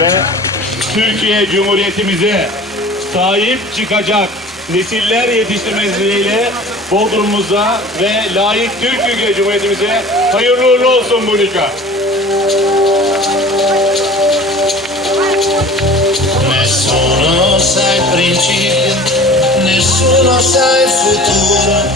Ve Türkiye Cumhuriyetimize sahip çıkacak nesiller yetiştirmesiyle Bodrum'umuza ve layık Türkiye Cumhuriyetimize hayırlı uğurlu olsun bu nikah. Nessuno sa il principio, nessuno sa il futuro.